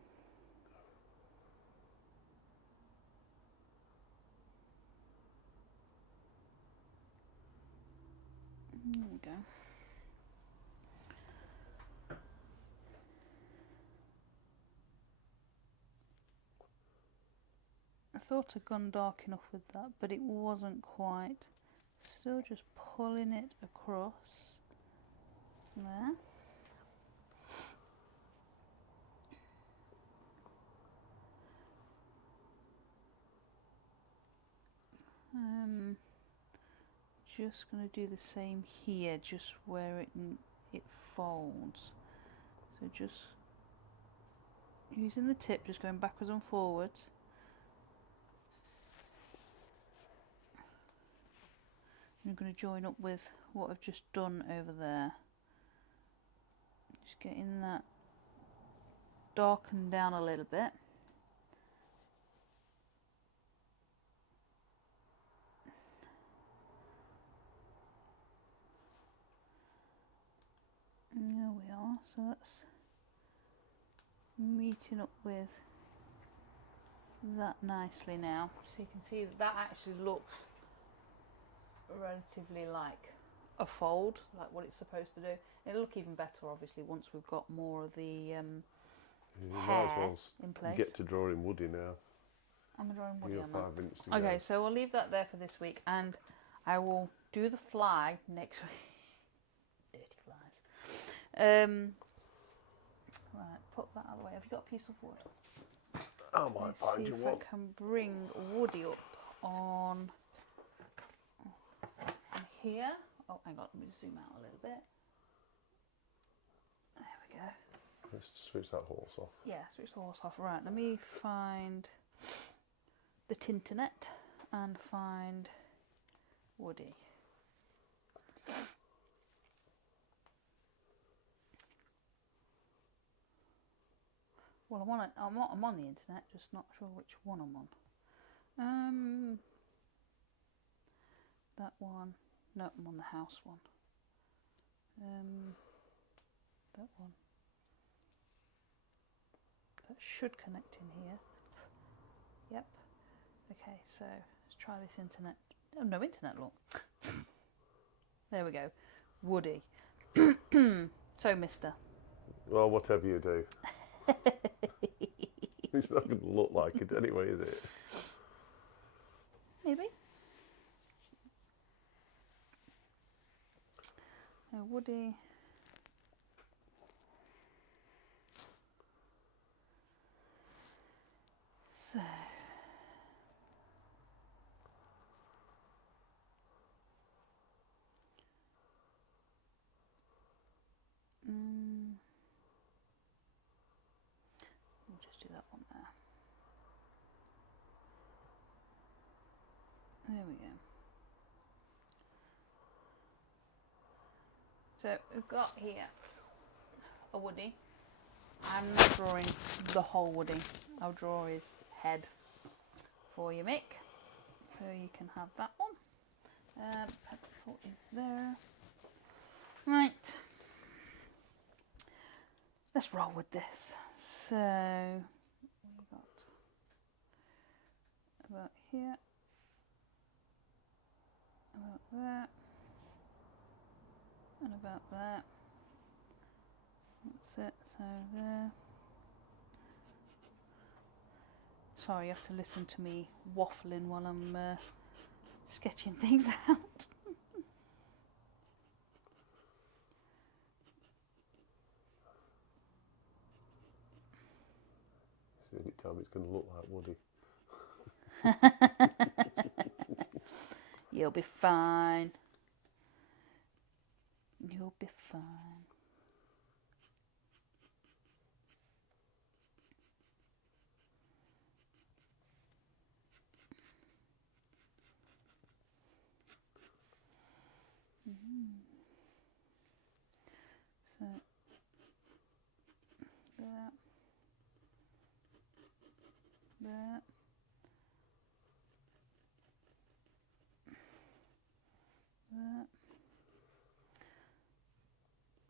There we go. I thought I'd gone dark enough with that, but it wasn't quite. Still just pulling it across there. Just going to do the same here, just where it folds. So just using the tip, just going backwards and forwards. I'm going to join up with what I've just done over there. Just getting that darkened down a little bit. There we are, so that's meeting up with that nicely now. So you can see that actually looks relatively like a fold, like what it's supposed to do. It'll look even better obviously once we've got more of the hair in place. Get to drawing Woody now. I'm drawing Woody You on have 5 minutes to go. Okay, so we'll leave that there for this week and I will do the fly next week. Dirty flies. Right, put that out of the way. Have you got a piece of wood? I might Let's find see you if one. I can bring Woody up on here. Oh, hang on, let me zoom out a little bit. There we go. Let's switch that horse off. Yeah, switch the horse off. Right, let me find the Tinternet and find Woody. Well, I'm on the internet, just not sure which one I'm on. That one. No, I'm on the house one. That one. That should connect in here. Yep. Okay, so let's try this internet. Oh, no internet, look. There we go. Woody. So, mister. Well, whatever you do. It's not going to look like it anyway, is it? Maybe. Woody. So. We'll just do that one there. There we go. So we've got here a Woody. I'm not drawing the whole Woody. I'll draw his head for you, Mick. So you can have that one. Pencil is there. Right. Let's roll with this. So we've got about here, about there, and about there. That's it. So there. Sorry, you have to listen to me waffling while I'm sketching things out. So any time it's going to look like Woody. You'll be fine. You'll be fine. So there, there, there,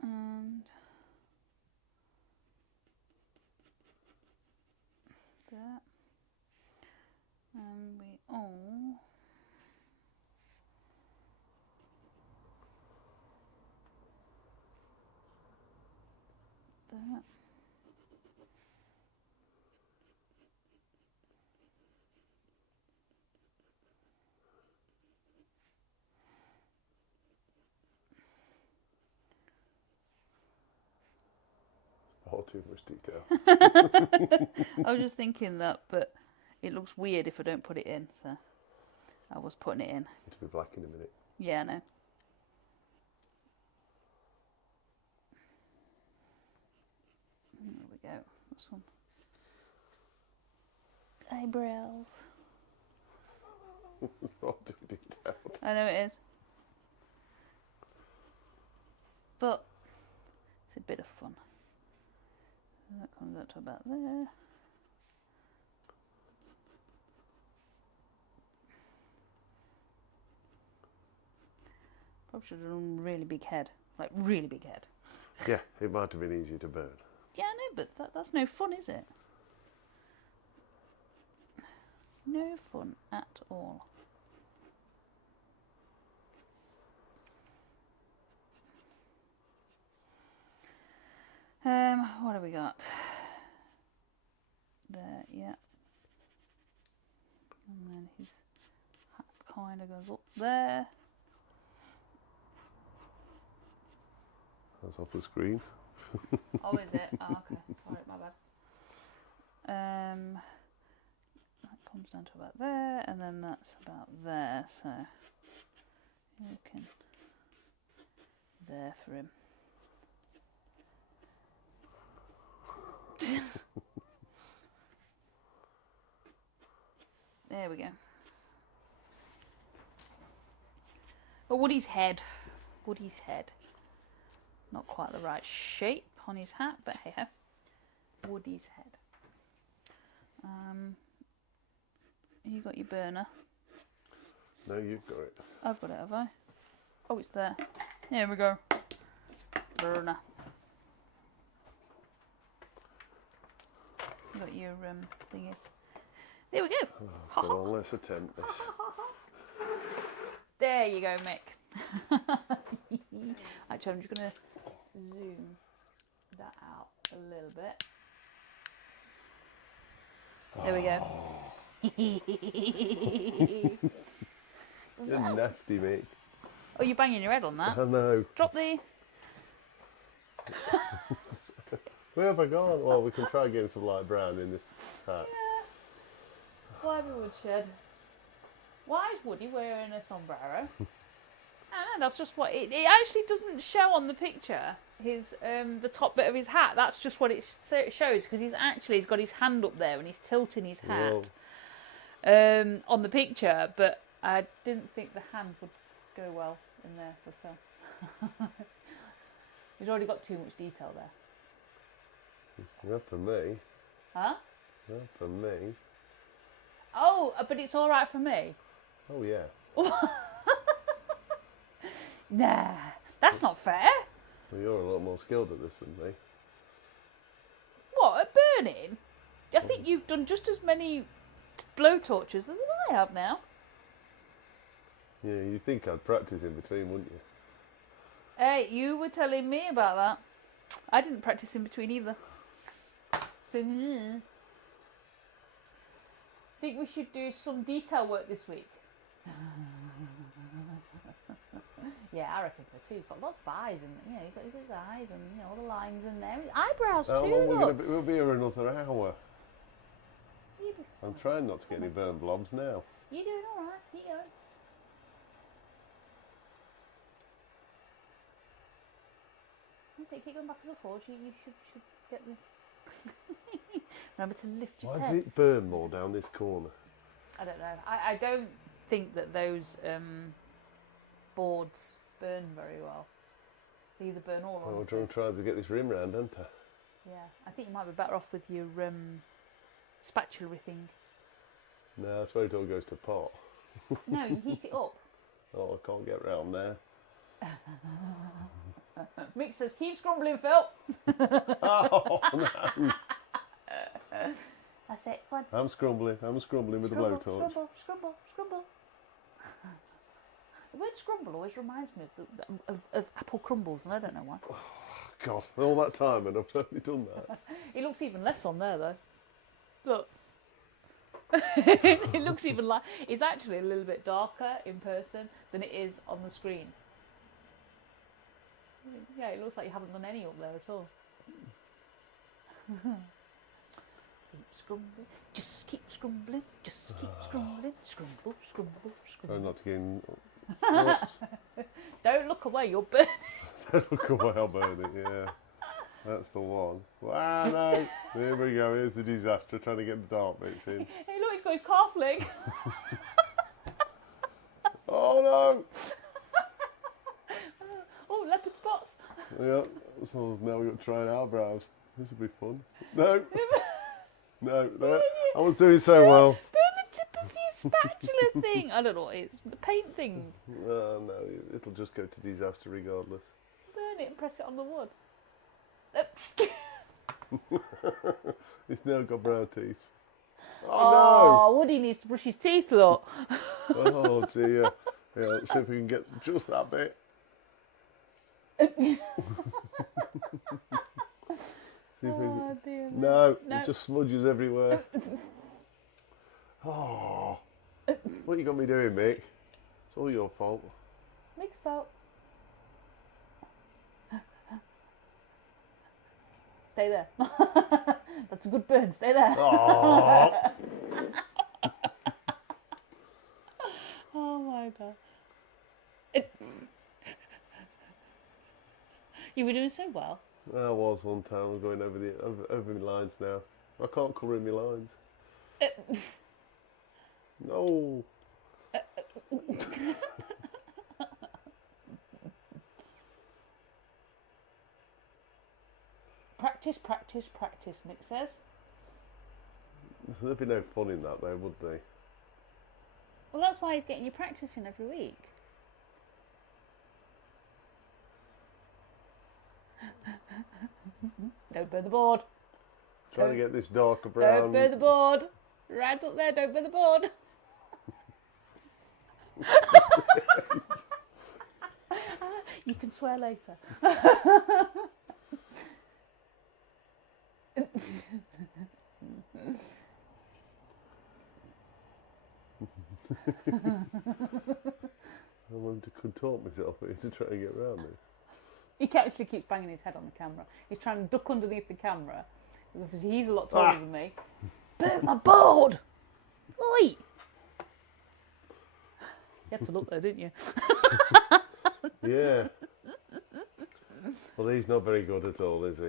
and there, and we all there. Far too much detail. I was just thinking that, but it looks weird if I don't put it in, so I was putting it in. It'll be black in a minute. Yeah, I know. There we go. This one. Eyebrows. It's far too detailed. I know it is. But it's a bit of fun. And that comes up to about there. Probably should have done a really big head. Like, really big head. Yeah, it might have been easier to burn. Yeah, I know, but that's no fun, is it? No fun at all. What have we got? There, yeah. And then his hat kind of goes up there. That's off the screen. Oh, is it? Oh, okay. Sorry, my bad. That comes down to about there, and then that's about there. So you can there for him. There we go. Oh, Woody's head. Woody's head. Not quite the right shape on his hat, but hey ho. Woody's head. You got your burner? No, you've got it. I've got it, have I? Oh, it's there. Here we go. Burner. You got your thingies. There we go. Oh, well, let's attempt this. There you go, Mick. Actually, I'm just going to zoom that out a little bit. There we go. You're nasty, mate. Oh, you're banging your head on that. I know. Drop the... Where have I gone? Well, we can try getting some light brown in this hat. Yeah. Why woodshed? Why is Woody wearing a sombrero? I don't know, that's just what it actually doesn't show on the picture. His the top bit of his hat. That's just what it shows, because he's got his hand up there and he's tilting his hat on the picture. But I didn't think the hand would go well in there for film. He's already got too much detail there. Not for me. Huh? Not for me. Oh, but it's all right for me. Oh yeah. Nah, that's not fair. Well, you're a lot more skilled at this than me. What, at burning? I think you've done just as many blowtorches as I have now. Yeah, you'd think I'd practice in between, wouldn't you? Hey, you were telling me about that. I didn't practice in between either. Think we should do some detail work this week? Yeah, I reckon so too. You've got lots of eyes, and you've got his eyes, and all the lines in there. Eyebrows How too. long we'll be here another hour. I'm trying not to get any burn blobs now. You're doing all right. Keep going. Okay, keep going back as a forge. You should get the. Remember to lift your Why head. does it burn more down this corner? I don't know. I don't think that those boards burn very well. They either burn all or I'm trying to get this rim round, aren't I? Yeah, I think you might be better off with your spatula thing. No, I suppose it all goes to pot. No, you heat it up. Oh, I can't get round there. Mick says, keep scrumbling, Phil. Oh, no. That's it. Go on. I'm scrumbling with the blowtorch. Scrumble. The word scrumble always reminds me of apple crumbles, and I don't know why. Oh, God, all that time and I've only done that. It looks even less on there, though. Look. It looks even like... It's actually a little bit darker in person than it is on the screen. Yeah, it looks like you haven't done any up there at all. Keep scrumbling. Just keep scrumbling. Just keep scrumbling. Scrumble. I'm not getting... Don't look away, you'll burn. Don't look away, I'll burn it, yeah. That's the one. Wow, no. Here we go, here's the disaster, trying to get the dark bits in. Hey, look, he's got his calf leg. Oh, no. Oh, leopard spots. Yeah, so now we've got to try our brows. This will be fun. No. No, I was doing so well. Burn the tip of your spatula thing. I don't know what it is. The paint thing. No, it'll just go to disaster regardless. Burn it and press it on the wood. It's now got brown teeth. Oh, Woody needs to brush his teeth, look. No! Oh dear. Yeah, let's see if we can get just that bit. See if we can... Dear me. No, it just smudges everywhere. Oh, what you got me doing, Mick? It's all your fault. Mick's fault. Stay there. That's a good burn. Stay there. Oh. Oh my god. You were doing so well. I was one time. I'm going over my lines now. I can't colour in my lines. No. Practice, practice, practice, Mick says. There'd be no fun in that though, would there? Well, that's why he's getting you practicing every week. Don't burn the board. Trying to get this darker brown. Don't burn the board. Right up there, don't burn the board. You can swear later. I wanted to contort myself here to try and get around this. He actually keeps banging his head on the camera. He's trying to duck underneath the camera. Because obviously he's a lot taller than me. Burnt my board! Oi! You had to look there, didn't you? Yeah. Well, he's not very good at all, is he?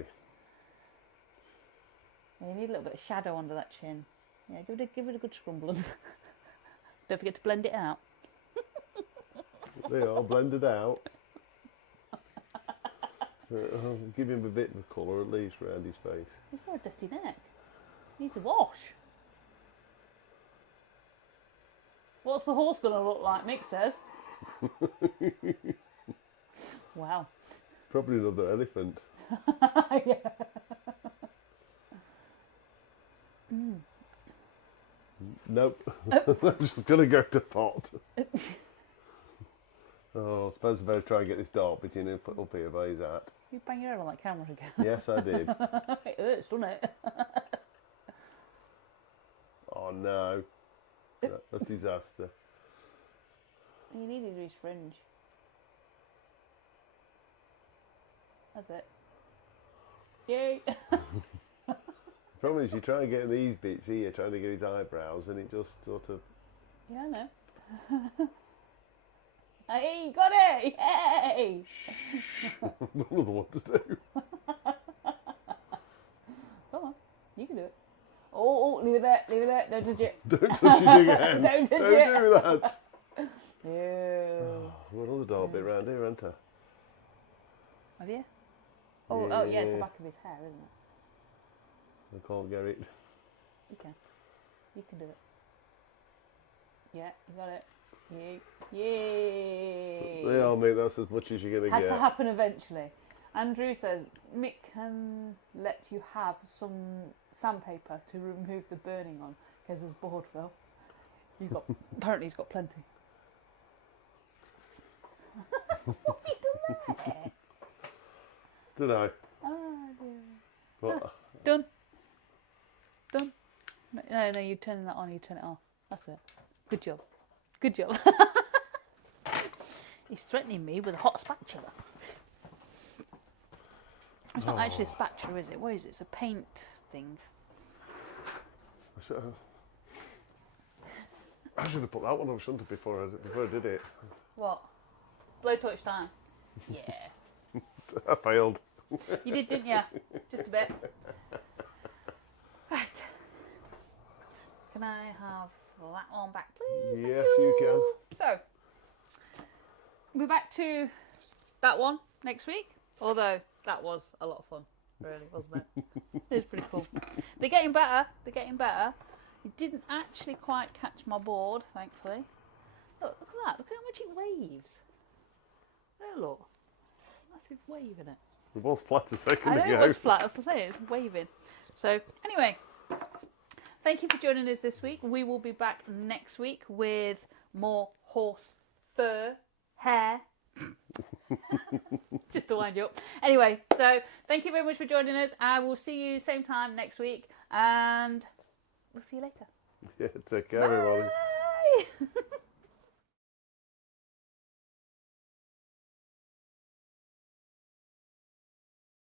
Yeah, you need a little bit of shadow under that chin. Yeah, give it a good scrumble. Don't forget to blend it out. They are blended out. Give him a bit of colour at least around his face. He's got a dirty neck. He needs a wash. What's the horse going to look like, Mick says? Wow. Probably another elephant. Yeah. Nope. I'm just going to go to pot. Oh, I suppose I better try and get this dark bit in and put up here by his hat. You bang your head on that camera again. Yes, I did. It hurts, doesn't it? Oh no. That's disaster. You need to do his fringe. That's it. Yay! The problem is you try and get these bits here, trying to get his eyebrows, and it just sort of... Yeah, I know. Hey, got it! Yay! Another one to do. Come on, you can do it. Oh, leave it there, don't touch it. Don't touch it again. Don't touch Don't it. do that. Ew. Got another dark bit round here, haven't I? Have you? Oh, yeah, it's the back of his hair, isn't it? I can't get it. You can. You can do it. Yeah, you got it. Yay. Yay! Yeah, mate, that's as much as you're going to Had get. to happen eventually. Andrew says, Mick can let you have some sandpaper to remove the burning on Kez's board, Phil. Apparently he's got plenty. What have you done there? Did I? Oh dear. What? Done. Done. No, you turn that on, you turn it off. That's it. Good job. Good job. He's threatening me with a hot spatula. It's not actually a spatula, is it? What is it? It's a paint thing. I should have put that one on, shouldn't I, before I did it. What? Blowtorch time? Yeah. I failed. You did, didn't you? Just a bit. Right. Can I have that one back, please? Yes, you can. So, we'll be back to that one next week. Although, that was a lot of fun, really, wasn't it? It was pretty cool. They're getting better. They're getting better. It didn't actually quite catch my board, thankfully. Look at that. Look at how much it waves. There, look. Massive wave in it. It was flat a second ago. I know it was flat. That's what I'm saying. It's waving. So, anyway, thank you for joining us this week. We will be back next week with more horse fur, hair. Just to wind you up. Anyway, so thank you very much for joining us. I will see you same time next week, and we'll see you later. Yeah, take care, everybody. Bye.